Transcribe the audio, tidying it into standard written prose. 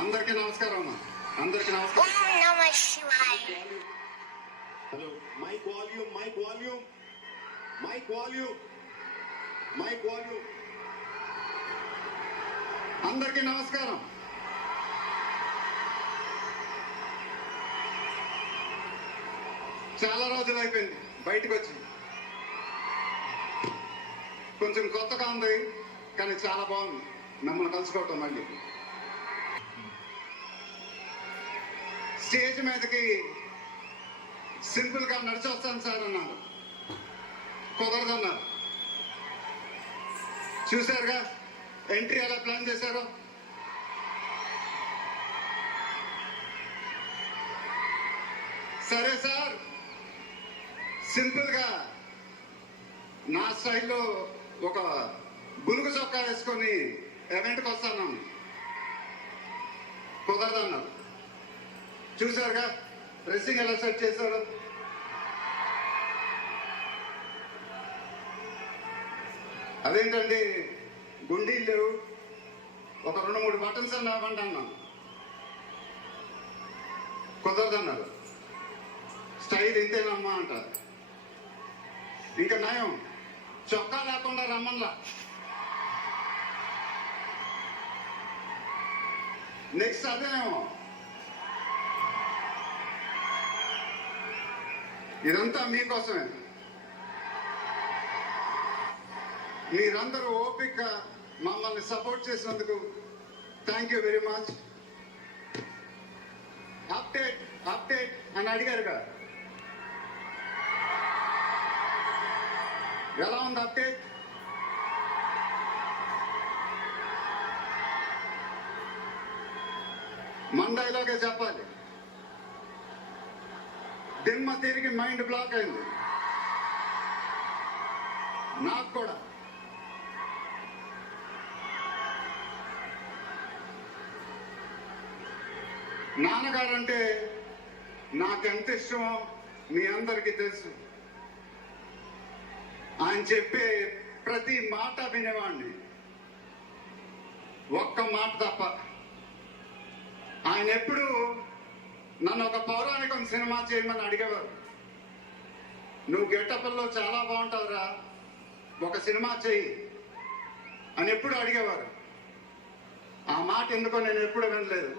అందరికీ నమస్కారం అమ్మా. అందరికీ నమస్కారం. Hello, mic volume, mic volume, mic volume, mic volume. అందరికీ నమస్కారం. చాలా రోజులు అయిపోయింది బయటకు వచ్చి. కొంచెం కొత్తగా ఉంది కానీ చాలా బాగుంది మిమ్మల్ని కలుసుకోవటం. మళ్ళీ స్టేజ్ మీదకి సింపుల్ గా నడిచి వస్తాను సార్ అన్నారు. కుదరదన్నారు. చూశారుగా ఎంట్రీ ఎలా ప్లాన్ చేశారో. సరే సార్, సింపుల్ గా నా స్టైల్లో ఒక బులుగు చొక్కా వేసుకొని ఈవెంట్కి వస్తాను. కుదరదన్నారు. చూశారుగా డ్రెస్సింగ్ ఎలా సెట్ చేశారు. అదేంటండి గుండీలు లేవు, ఒక 2-3 బటన్స్ అన్న ఇవ్వండి అన్నాను. కుదరదన్నారు. స్టైల్ ఇంతేనమ్మా అంటారు. ఇంకా నయం చొక్కా లేకుండా రమ్మన్లా. నెక్స్ట్ అదేనేమో. ఇదంతా మీకోసమే. మీరందరూ ఓపికగా మమ్మల్ని సపోర్ట్ చేసినందుకు thank you very much. Update update అని అడిగారుగా, ఎలా ఉంది అప్డేట్? మండైలోకే చెప్పాలి. దిమ్మ తిరిగి మైండ్ బ్లాక్ అయింది నాకు కూడా. నాన్నగారంటే నాకెంత ఇష్టమో మీ అందరికీ తెలుసు. ఆయన చెప్పే ప్రతి మాట వినేవాడిని, ఒక్క మాట తప్ప. ఆయన ఎప్పుడు నన్ను ఒక పౌరాణికం సినిమా చేయమని అడిగేవారు. నువ్వు గెటప్లో చాలా బాగుంటావురా, ఒక సినిమా చెయ్యి అని ఎప్పుడు అడిగేవారు. ఆ మాట ఎందుకో నేను ఎప్పుడు వినలేదు.